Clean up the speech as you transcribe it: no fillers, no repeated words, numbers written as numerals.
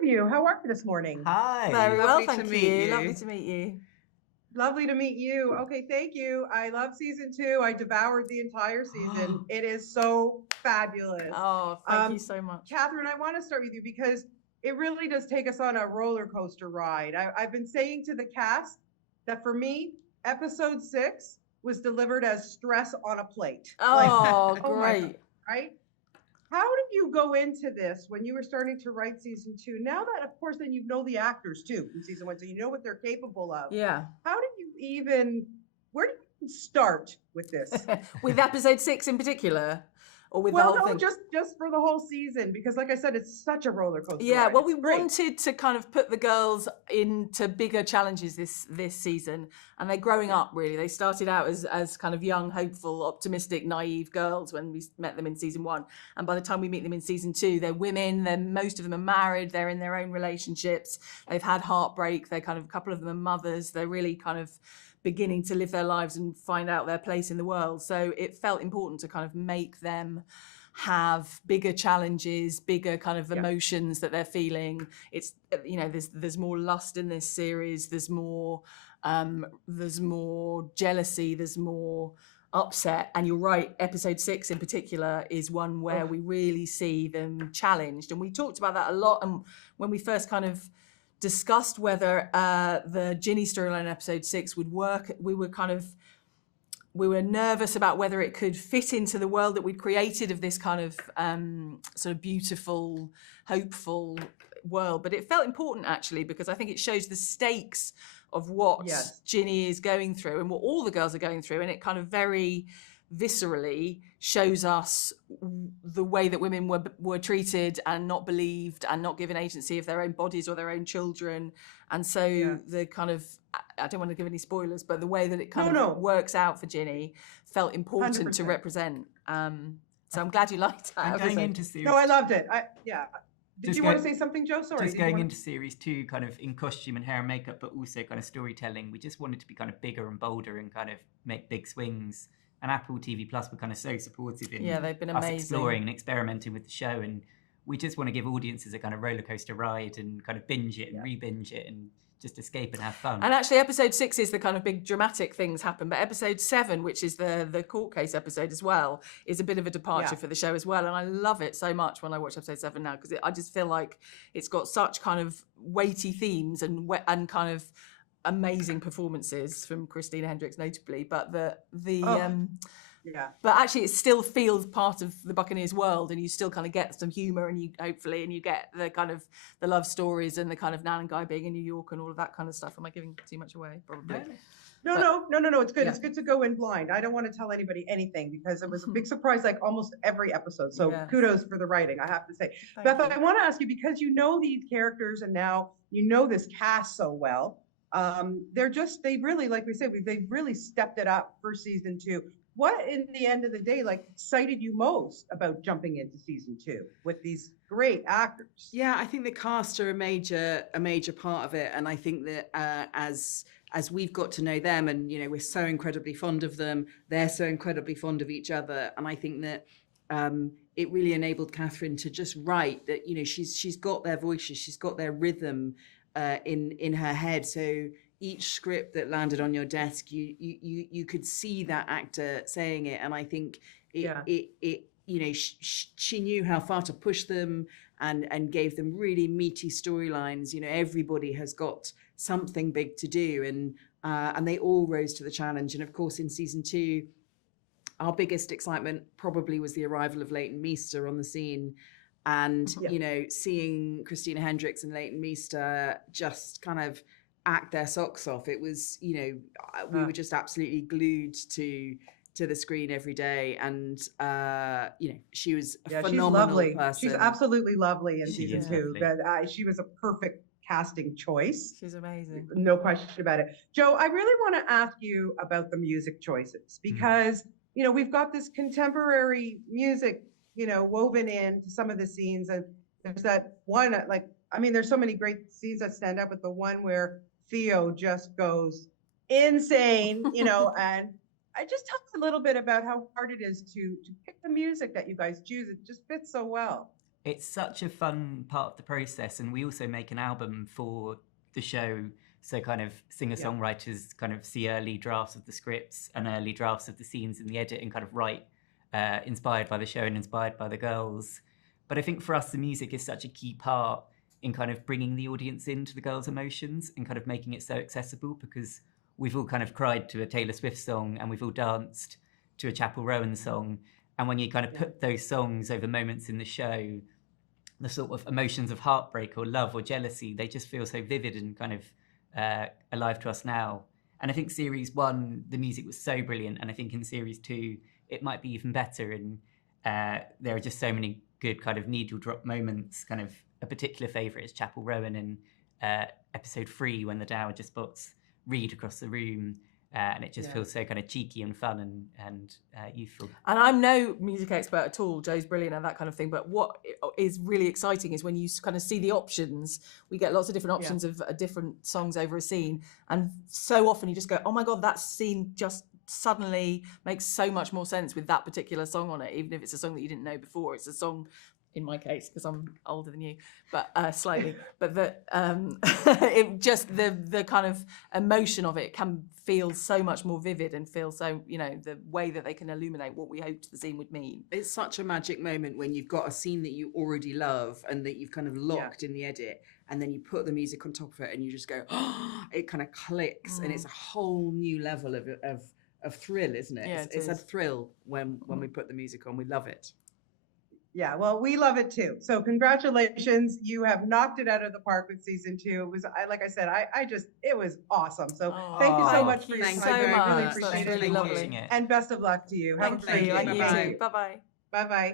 of you. How are you this morning? Hi. Very well, Lovely thank to you. meet you. Lovely to meet you. Lovely to meet you. Okay, thank you. I love season 2. I devoured the entire season. It is so fabulous. Oh, thank you so much. Katherine, I want to start with you because it really does take us on a roller coaster ride. I've been saying to the cast that for me, episode 6 was delivered as stress on a plate. Oh, Oh my great. God, right? How did you go into this when you were starting to write season 2? Now that, of course, then you know the actors too in season 1, so you know what they're capable of. Yeah. How did you where did you start with this? With episode 6 in particular? Or with Well, the whole no, thing? just for the whole season, because like I said, it's such a roller coaster Yeah, ride. well, It's we great. wanted to kind of put the girls into bigger challenges this season, and they're growing up, really. They started out as kind of young, hopeful, optimistic, naive girls when we met them in season 1, and by the time we meet them in season 2, they're women. Most of them are married. They're in their own relationships. They've had heartbreak. They're kind of, a couple of them are mothers. They're really kind of beginning to live their lives and find out their place in the world. So it felt important to kind of make them have bigger challenges, bigger kind of emotions that they're feeling. It's, you know, there's more lust in this series. There's more jealousy. There's more upset. And you're right, episode 6 in particular is one where we really see them challenged. And we talked about that a lot. And when we first kind of discussed whether the Ginny storyline in episode 6 would work, we were nervous about whether it could fit into the world that we'd created of this kind of sort of beautiful, hopeful world. But it felt important, actually, because I think it shows the stakes of what Ginny is going through and what all the girls are going through. And it kind of very viscerally shows us the way that women were treated and not believed and not given agency of their own bodies or their own children. And so the kind of, I don't want to give any spoilers, but the way that it kind of works out for Ginny felt important 100%. to represent. So I'm glad you liked that. Going into series, No, I loved it. Did you want to say something, Joe? Sorry. Just going into series 2, kind of in costume and hair and makeup, but also kind of storytelling. We just wanted to be kind of bigger and bolder and kind of make big swings. And Apple TV Plus were kind of so supportive in they've been us amazing. exploring and experimenting with the show. And we just want to give audiences a kind of roller coaster ride and kind of binge it and re-binge it and just escape and have fun. And actually, episode 6 is the kind of big dramatic things happen. But episode 7, which is the court case episode as well, is a bit of a departure for the show as well. And I love it so much when I watch episode 7 now, because I just feel like it's got such kind of weighty themes and kind of amazing performances from Christina Hendricks notably, but but actually it still feels part of the Buccaneers world, and you still kind of get some humor, and you get the kind of the love stories and the kind of Nan and Guy being in New York and all of that kind of stuff. Am I giving too much away? Probably. No. It's good. It's good to go in blind. I don't want to tell anybody anything because it was a big surprise, like almost every episode. So kudos for the writing, I have to say. Beth, I want to ask you, because you know these characters and now you know this cast so well. They really, like we said, they've really stepped it up for season 2. What, in the end of the day, like excited you most about jumping into season 2 with these great actors? Yeah, I think the cast are a major part of it, and I think that as we've got to know them, and you know, we're so incredibly fond of them, they're so incredibly fond of each other, and I think that it really enabled Katherine to just write that. You know, she's got their voices, she's got their rhythm in her head. So each script that landed on your desk, you could see that actor saying it, and I think it you know, she knew how far to push them and gave them really meaty storylines. You know, everybody has got something big to do, and they all rose to the challenge. And of course, in season 2, our biggest excitement probably was the arrival of Leighton Meester on the scene. And, you know, seeing Christina Hendricks and Leighton Meester just kind of act their socks off. It was, you know, we were just absolutely glued to the screen every day. And, you know, she was a phenomenal person. She's absolutely lovely in season 2. She was a perfect casting choice. She's amazing. No question about it. Joe, I really want to ask you about the music choices, because, you know, we've got this contemporary music, you know, woven into some of the scenes. And there's that one, like, I mean, there's so many great scenes that stand up, but the one where Theo just goes insane, you know, and I just tell us a little bit about how hard it is to pick the music that you guys choose. It just fits so well. it's such a fun part of the process, and we also make an album for the show. So kind of singer-songwriters kind of see early drafts of the scripts and early drafts of the scenes in the edit and kind of write inspired by the show and inspired by the girls. But I think for us, the music is such a key part in kind of bringing the audience into the girls' emotions and kind of making it so accessible, because we've all kind of cried to a Taylor Swift song and we've all danced to a Chapel Rowan song. And when you kind of put those songs over moments in the show, the sort of emotions of heartbreak or love or jealousy, they just feel so vivid and kind of alive to us now. And I think series 1, the music was so brilliant. And I think in series 2, it might be even better. And there are just so many good kind of needle drop moments. Kind of a particular favourite is Chapel Rowan in episode 3, when the Dowager spots Reed across the room. And it just feels so kind of cheeky and fun and youthful. And I'm no music expert at all. Joe's brilliant at that kind of thing. But what is really exciting is when you kind of see the options. We get lots of different options of different songs over a scene. And so often you just go, oh my God, that scene just suddenly makes so much more sense with that particular song on it. Even if it's a song that you didn't know before. It's a song, in my case, because I'm older than you, but slightly. But it just the kind of emotion of it can feel so much more vivid and feel so, the way that they can illuminate what we hoped the scene would mean. It's such a magic moment when you've got a scene that you already love and that you've kind of locked in the edit, and then you put the music on top of it and you just go, oh, it kind of clicks, and it's a whole new level of thrill, isn't it? Yeah, it's a thrill when we put the music on. We love it. Yeah, well, we love it too. So congratulations. You have knocked it out of the park with season 2. It was, like I said, it was awesome. So thank you so much for your time. I really appreciate it. Really lovely. And best of luck to you. Have a great day. Thank you. Bye-bye. Bye-bye.